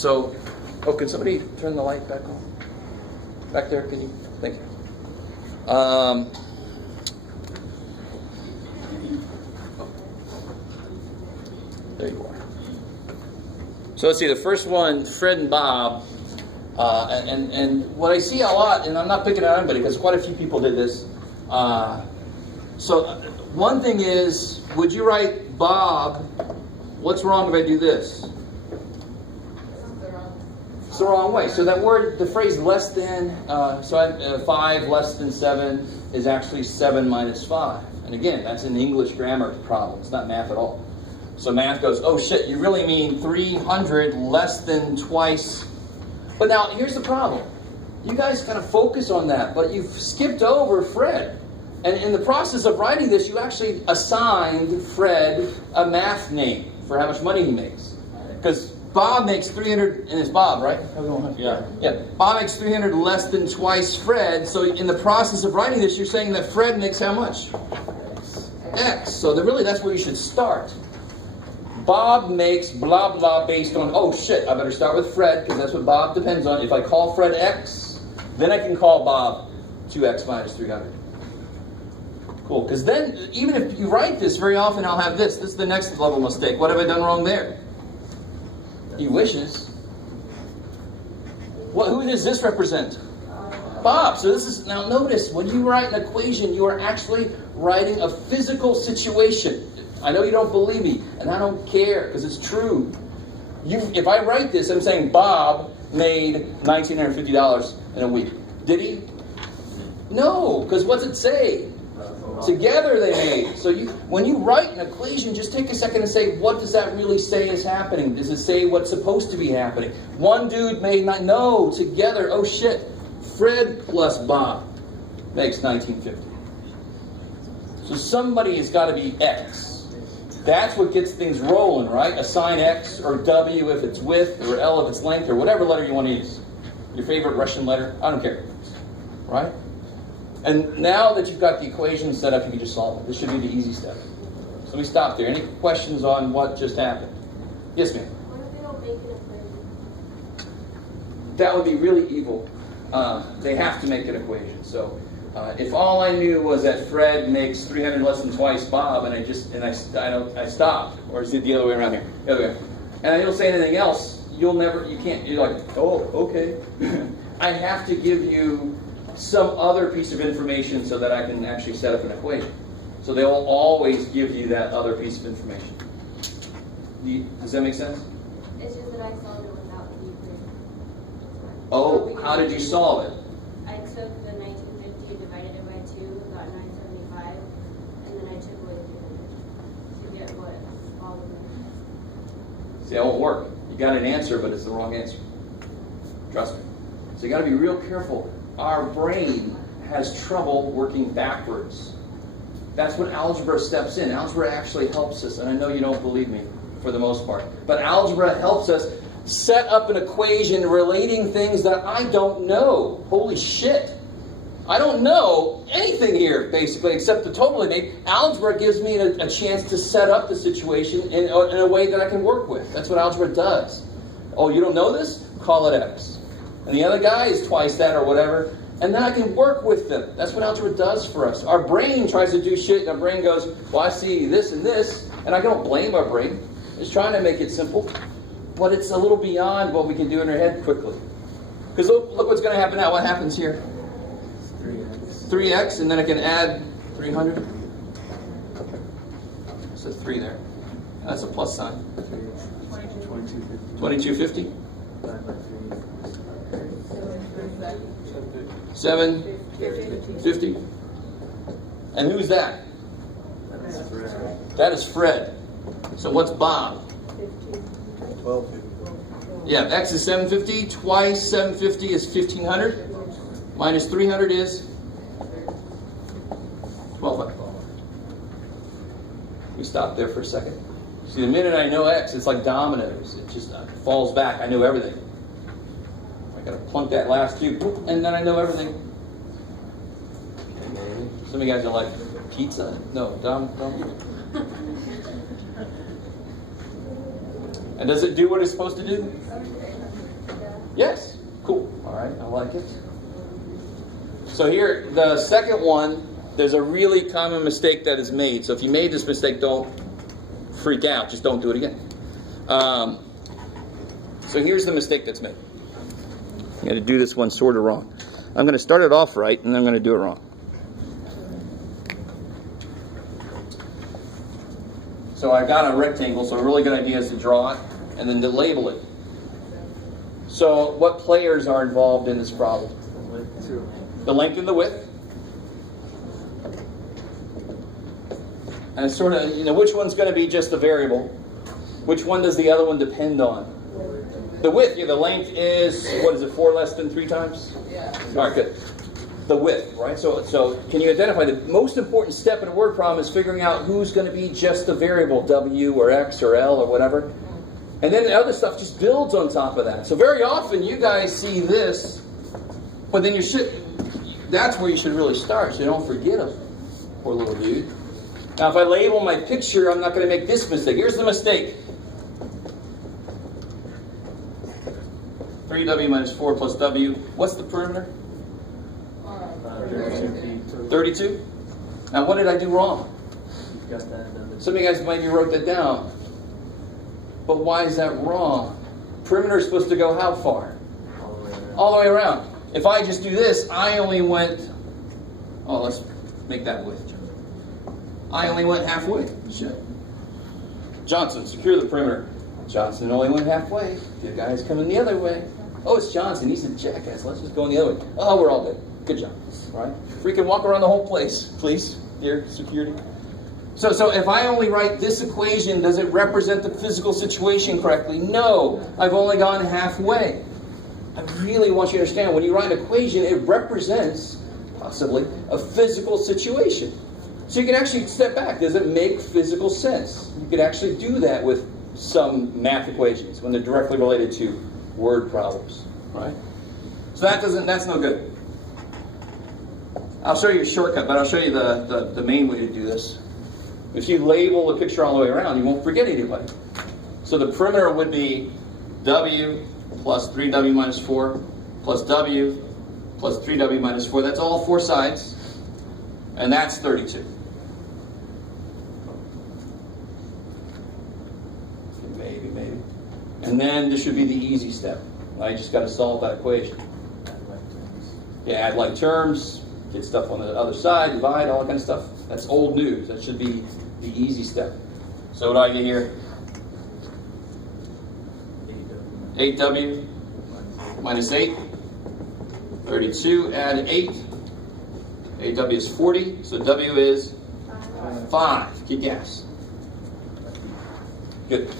So, oh, can somebody turn the light back on? Back there, can you? Thank you. There you are. So let's see, the first one, Fred and Bob. And what I see a lot, and I'm not picking on anybody because quite a few people did this. So one thing is, would you write Bob, what's wrong if I do this? It's the wrong way. So that word, the phrase less than, 5 less than 7 is actually 7 minus 5. And again, that's an English grammar problem. It's not math at all. So math goes, oh shit, you really mean 300 less than twice. But now, here's the problem. You guys kind of focus on that, but you've skipped over Fred. And in the process of writing this, you actually assigned Fred a math name for how much money he makes. Because Bob makes 300, and it's Bob, right? Yeah. Yeah. Bob makes 300 less than twice Fred. So in the process of writing this, you're saying that Fred makes how much? X. So really, that's where you should start. Bob makes blah, blah based on, oh shit, I better start with Fred because that's what Bob depends on. If I call Fred X, then I can call Bob 2X minus 300. Cool, because then, even if you write this, very often I'll have this. This is the next level mistake. What have I done wrong there? He wishes. Who does this represent? Bob. So this is, now notice, when you write an equation, you are actually writing a physical situation. I know you don't believe me, and I don't care, because it's true. If I write this, I'm saying Bob made $1,950 in a week. Did he? No, because what's it say? Together they made. So when you write an equation, just take a second and say, what does that really say is happening? Does it say what's supposed to be happening? One dude made, no, together, oh shit. Fred plus Bob makes $1,950. So somebody has got to be X. That's what gets things rolling, right? Assign X or W if it's width, or L if it's length, or whatever letter you want to use. Your favorite Russian letter, I don't care. Right? And now that you've got the equation set up, you can just solve it. This should be the easy step. So we stop there. Any questions on what just happened? Yes, ma'am? What if they don't make an equation? That would be really evil. They have to make an equation. So if all I knew was that Fred makes 300 less than twice Bob, and I stopped, or is it the other way around here? The other way. And I don't say anything else, you're like, oh, okay. I have to give you some other piece of information so that I can actually set up an equation. So they'll always give you that other piece of information. Does that make sense? It's just that I solved it without the equation. Oh, how did you solve it? I took the 1950 and divided it by 2, got 975, and then I took away the 300 to get what all of them. See, that won't work. You got an answer, but it's the wrong answer. Trust me. So you got to be real careful. Our brain has trouble working backwards. That's when algebra steps in. Algebra actually helps us, and I know you don't believe me for the most part, but algebra helps us set up an equation relating things that I don't know. Holy shit. I don't know anything here, basically, except the total it made. Algebra gives me a chance to set up the situation in a way that I can work with. That's what algebra does. Oh, you don't know this? Call it X. And the other guy is twice that or whatever. And then I can work with them. That's what algebra does for us. Our brain tries to do shit, and our brain goes, well, I see this and this. And I don't blame our brain. It's trying to make it simple. But it's a little beyond what we can do in our head quickly. Because look what's going to happen now. What happens here? 3x, and then I can add 300. So 3 there. That's a plus sign. 2250. 750. And who's that? That is Fred. So what's Bob? 1250. Yeah, X is 750. Twice 750 is 1500. Minus 300 is 1200. We stop there for a second. See, the minute I know X, it's like dominoes. It just falls back. I know everything. I gotta plunk that last cube, and then I know everything. Some of you guys are like, pizza? No, don't eat it. And does it do what it's supposed to do? Yes. Cool. All right. I like it. So here, the second one, there's a really common mistake that is made. So if you made this mistake, don't freak out. Just don't do it again. So here's the mistake that's made. I'm going to do this one sort of wrong. I'm going to start it off right, and then I'm going to do it wrong. So I've got a rectangle, so a really good idea is to draw it and then to label it. So what players are involved in this problem? The length and the width. And it's sort of, which one's going to be just a variable? Which one does the other one depend on? The width, the length is, what is it, 4 less than 3 times? Yeah. All right, good. The width, right? So can you identify the most important step in a word problem is figuring out who's going to be just a variable, W or X or L or whatever. And then the other stuff just builds on top of that. So very often you guys see this, but then that's where you should really start, so you don't forget him, poor little dude. Now if I label my picture, I'm not going to make this mistake. Here's the mistake. 3W minus 4 plus W. What's the perimeter? 32? Now what did I do wrong? Some of you guys maybe wrote that down. But why is that wrong? Perimeter is supposed to go how far? All the way around. If I just do this, I only went, let's make that width. I only went halfway. Shit. Johnson, secure the perimeter. Johnson only went halfway. The guy's coming the other way. Oh, it's Johnson. He's a jackass. Let's just go in the other way. Oh, we're all good. Good job. All right? Freaking walk around the whole place, please. Dear security. So if I only write this equation, does it represent the physical situation correctly? No. I've only gone halfway. I really want you to understand, when you write an equation, it represents, possibly, a physical situation. So you can actually step back. Does it make physical sense? You could actually do that with some math equations when they're directly related to word problems, right? So that's no good. I'll show you a shortcut, but I'll show you the main way to do this. If you label the picture all the way around, you won't forget anybody. So the perimeter would be W plus 3W minus 4 plus W plus 3W minus 4. That's all 4 sides, and that's 32. Maybe. And then this should be the easy step. Now you just got to solve that equation. Yeah, add like terms, get stuff on the other side, divide, all that kind of stuff. That's old news. That should be the easy step. So what do I get here? 8W minus 8. 32, add 8. 8W is 40, so W is 5. Kick ass. Good.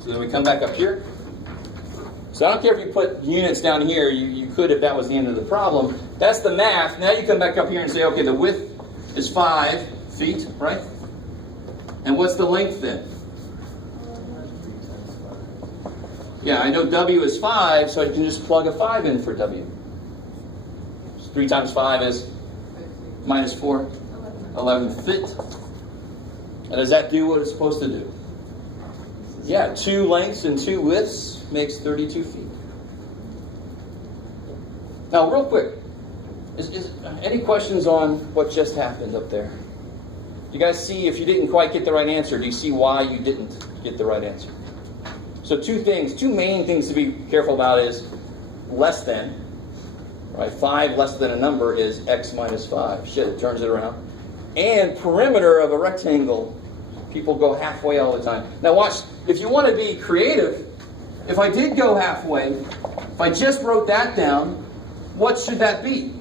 So then we come back up here. So I don't care if you put units down here, you could if that was the end of the problem. That's the math. Now you come back up here and say, okay, the width is 5 feet, right? And what's the length then? Yeah, I know W is 5, so I can just plug a 5 in for W. So 3 times 5 is minus 4, 11 feet. And does that do what it's supposed to do? Yeah, 2 lengths and 2 widths makes 32 feet. Now, real quick, is any questions on what just happened up there? Do you guys see, if you didn't quite get the right answer, do you see why you didn't get the right answer? So 2 main things to be careful about is less than, right? 5 less than a number is x minus 5. Shit, it turns it around. And perimeter of a rectangle. People go halfway all the time. Now watch, if you want to be creative, if I did go halfway, if I just wrote that down, what should that be?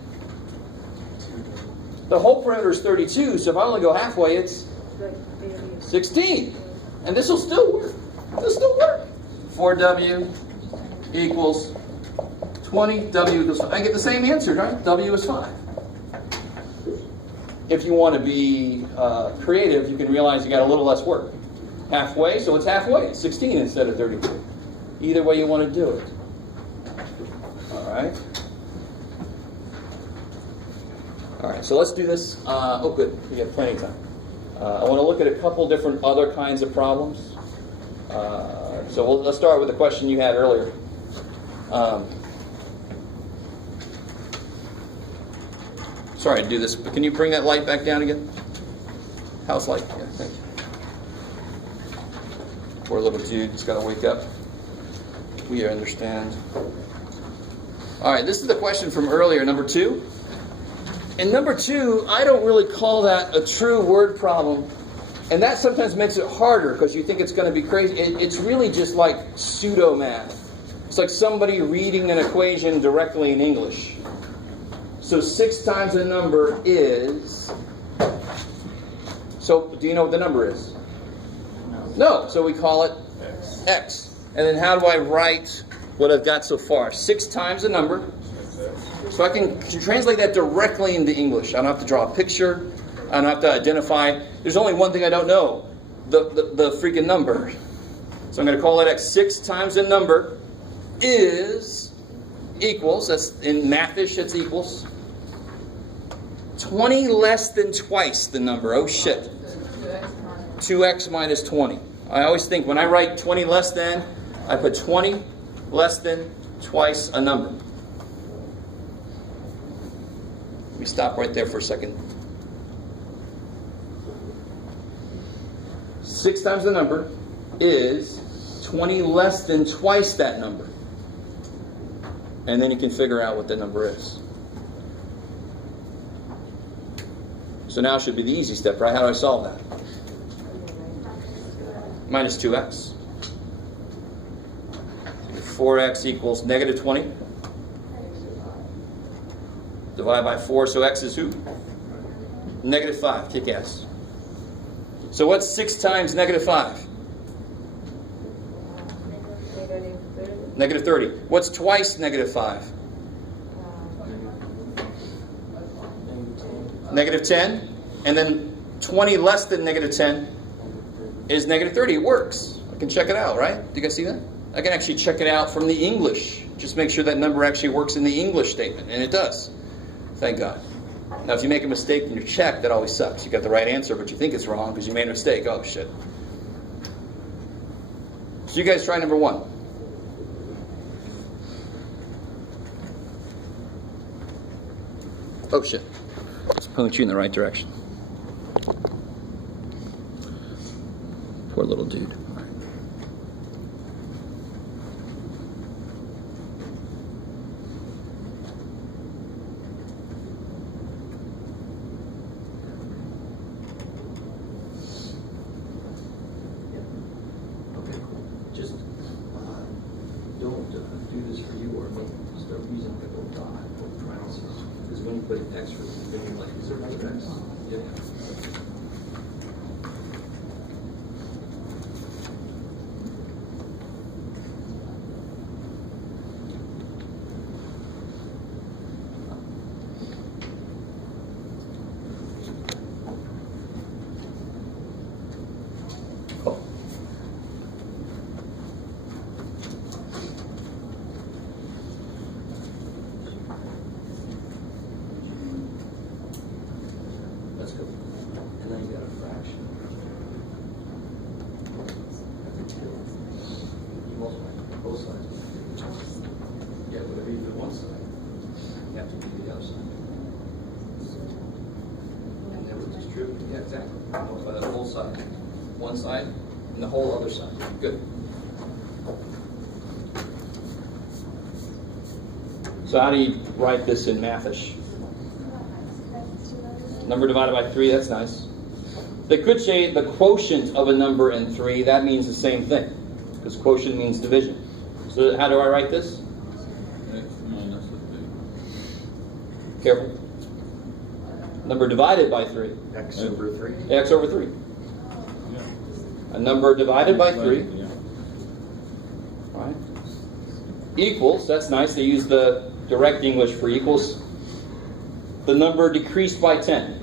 The whole perimeter is 32, so if I only go halfway, it's 16. And this will still work. This will still work. 4W equals 20. W equals 5. I get the same answer, right? W is 5. If you want to be creative, you can realize you got a little less work. Halfway, so it's halfway. It's 16 instead of 32. Either way you want to do it. All right. All right, so let's do this. Oh, good. We have plenty of time. I want to look at a couple different other kinds of problems. So let's start with the question you had earlier. Sorry to do this, but can you bring that light back down again? House light. Yeah, thank you. Poor little dude, he's got to wake up. We understand. All right, this is the question from earlier, number 2. In number 2, I don't really call that a true word problem. And that sometimes makes it harder because you think it's going to be crazy. It's really just like pseudo math. It's like somebody reading an equation directly in English. So 6 times a number is... So do you know what the number is? No. So we call it X. And then how do I write what I've got so far? 6 times a number. So I can translate that directly into English. I don't have to draw a picture. I don't have to identify. There's only one thing I don't know. The freaking number. So I'm going to call it X. 6 times a number is equals. That's in mathish, it's equals. 20 less than twice the number. Oh shit. 2x minus 20. I always think when I write 20 less than, I put 20 less than twice a number. Let me stop right there for a second. 6 times the number is 20 less than twice that number. And then you can figure out what the number is. So now should be the easy step, right? How do I solve that? Minus 2x. 4x equals negative 20. Divide by 4, so x is who? Negative 5. Kick ass. So what's 6 times negative 5? Negative 30. What's twice negative 5? Negative 10. And then 20 less than negative 10 is negative 30. It works. I can check it out, right? Do you guys see that? I can actually check it out from the English. Just make sure that number actually works in the English statement. And it does. Thank God. Now, if you make a mistake in your check, that always sucks. You got the right answer, but you think it's wrong because you made a mistake. Oh, shit. So you guys try number 1. Oh, shit. Let's point you in the right direction. Poor little dude. Don't do this for you or me. Start using the little dot or parentheses. Because when you put an extra, then you're like, is there another X? Yeah. And then you got a fraction. You multiply both sides. Yeah, whatever you do one side, you have to do the other side. And then we'll distribute. Yeah, exactly. Multiply that whole side. One side and the whole other side. Good. So how do you write this in mathish? Number divided by 3, that's nice. They could say the quotient of a number in 3, that means the same thing. Because quotient means division. So how do I write this? X minus 3. Careful. Number divided by 3. X over 3. X over 3. Yeah. A number divided by 3. Yeah. Right. Equals, that's nice. They use the direct English for equals. The number decreased by 10.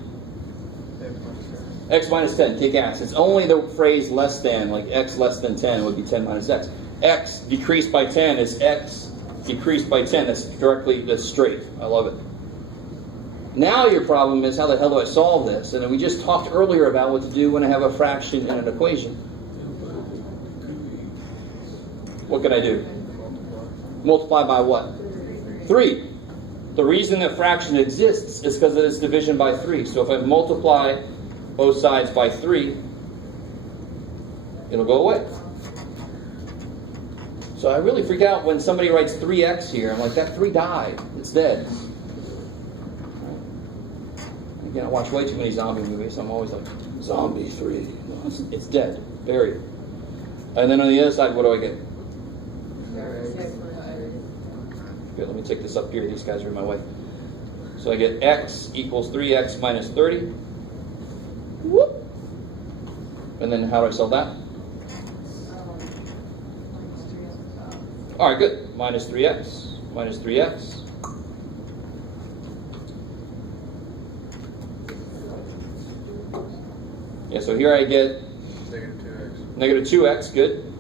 X minus 10, kick ass. It's only the phrase less than, like x less than 10 would be 10 minus x. X decreased by 10 is x decreased by 10. That's straight. I love it. Now your problem is, how the hell do I solve this? And we just talked earlier about what to do when I have a fraction in an equation. What can I do? multiply by what? 3. The reason that fraction exists is because of its division by 3. So if I multiply both sides by 3, it'll go away. So I really freak out when somebody writes 3x here. I'm like, that 3 died. It's dead. Again, I watch way too many zombie movies. So I'm always like, zombie 3. No, it's dead. Buried. And then on the other side, what do I get? Good, let me take this up here. These guys are in my way. So I get x equals 3x minus 30. Whoop. And then how do I solve that? All right, good. Minus 3x. Minus 3x. Yeah, so here I get negative 2x. Good.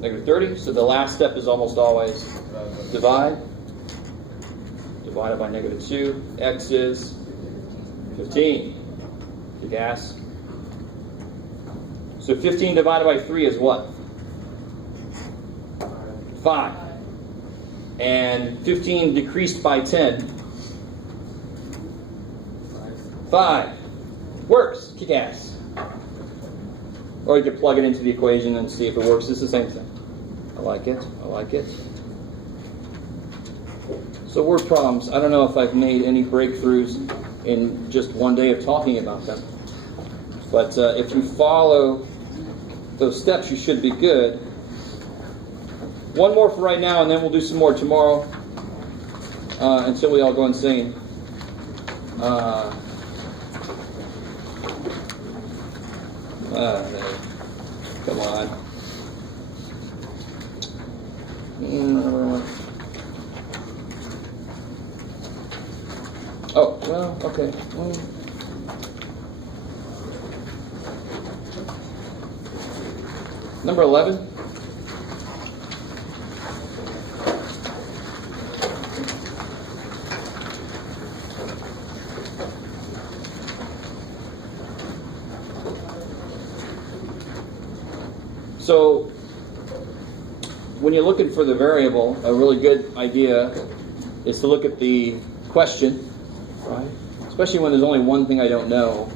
Negative 30. So the last step is almost always divide. Divided by negative 2. X is 15. Kick ass. So 15 divided by 3 is what? 5. And 15 decreased by 10. 5. Works. Kick ass. Or you could plug it into the equation and see if it works. It's the same thing. I like it. I like it. So word problems. I don't know if I've made any breakthroughs in just one day of talking about them. But if you follow those steps, you should be good. One more for right now, and then we'll do some more tomorrow until we all go insane. Come on. Oh, well, okay. Number 11. So, when you're looking for the variable, a really good idea is to look at the question, right? Especially when there's only one thing I don't know.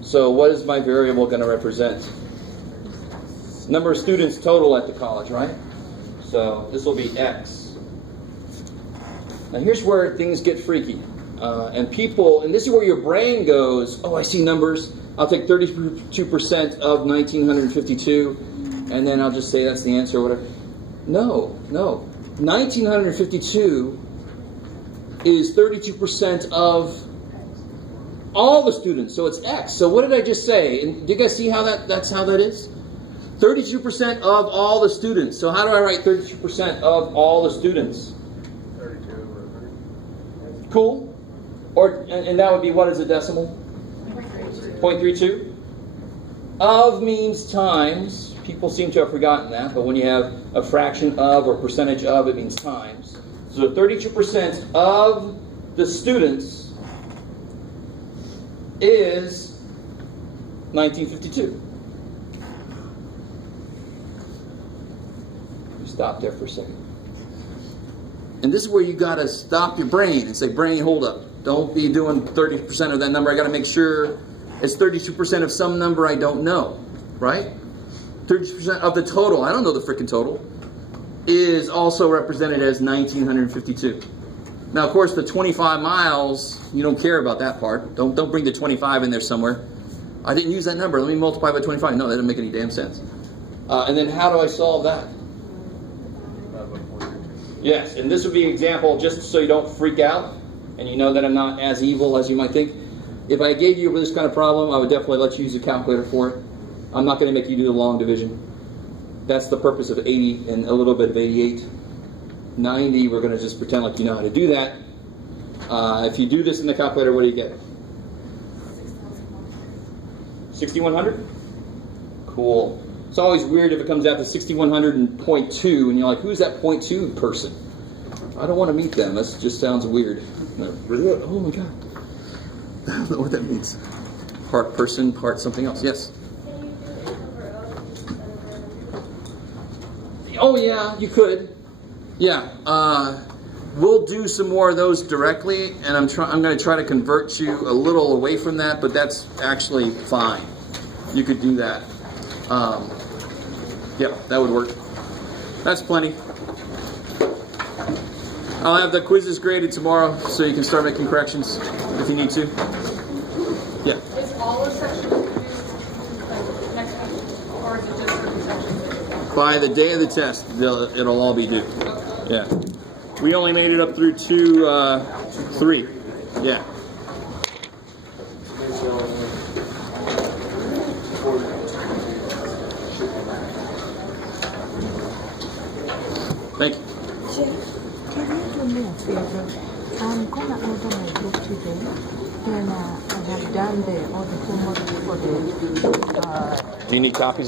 So, what is my variable going to represent? Number of students total at the college, right? So, this will be X. Now, here's where things get freaky. And this is where your brain goes, oh, I see numbers. I'll take 32% of 1952. And then I'll just say that's the answer or whatever. No. 1952 is 32% of all the students. So it's X. So what did I just say? And do you guys see how that's how that is? 32% of all the students. So how do I write 32% of all the students? 32. Cool. And that would be, what is a decimal? 0.32. Of means times. People seem to have forgotten that, but when you have a fraction of or percentage of, it means times. So 32% of the students is 1952. Stop there for a second. And this is where you got to stop your brain and say, brain, hold up. Don't be doing 30% of that number. I got to make sure it's 32% of some number I don't know, right? 30% of the total, I don't know the freaking total, is also represented as 1952. Now, of course, the 25 miles, you don't care about that part. Don't bring the 25 in there somewhere. I didn't use that number. Let me multiply by 25. No, that doesn't make any damn sense. And then how do I solve that? Yes, and this would be an example just so you don't freak out and you know that I'm not as evil as you might think. If I gave you this kind of problem, I would definitely let you use a calculator for it. I'm not going to make you do the long division. That's the purpose of 80 and a little bit of 88. 90, we're going to just pretend like you know how to do that. If you do this in the calculator, what do you get? 6100? Cool. It's always weird if it comes out to 6100 and 0.2, and you're like, who's that 0.2 person? I don't want to meet them. That just sounds weird. Oh my God. I don't know what that means. Part person, part something else. Yes? Oh yeah, you could. Yeah. We'll do some more of those directly, and I'm going to try to convert you a little away from that, but that's actually fine. You could do that. Yep, that would work. That's plenty. I'll have the quizzes graded tomorrow, so you can start making corrections if you need to. Yeah. Is all of section due like next week, or is it just certain sections? By the day of the test, it'll all be due. Yeah. We only made it up through 3. Yeah. Thank you. Can you do me a favor? I'm gonna order my book today, and I have done all the homework for the. Do you need copies?